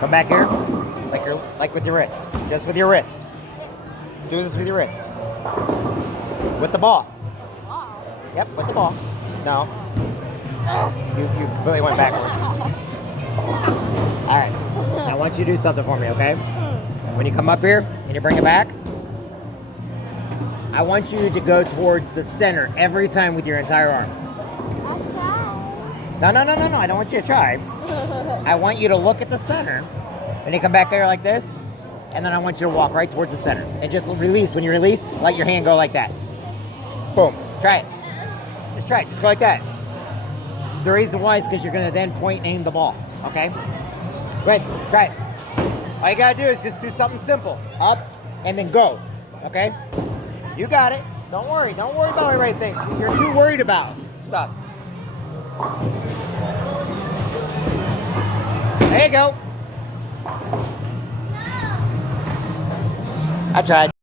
Come back here, like with your wrist. Just with your wrist. Do this with your wrist. With the ball. Yep, with the ball. No. You completely went backwards. All right. I want you to do something for me, okay? When you come up here and you bring it back, I want you to go towards the center every time with your entire arm. I'll try. No. I don't want you to try. I want you to look at the center. And you come back there like this. And then I want you to walk right towards the center. And just release. When you release, let your hand go like that. Boom. Try it. Just try it. Just go like that. The reason why is because you're going to then point and aim the ball. Okay? Go ahead. Try it. All you got to do is just do something simple. Up and then go. Okay? You got it. Don't worry. Don't worry about the right things. You're too worried about stuff. There you go. I tried.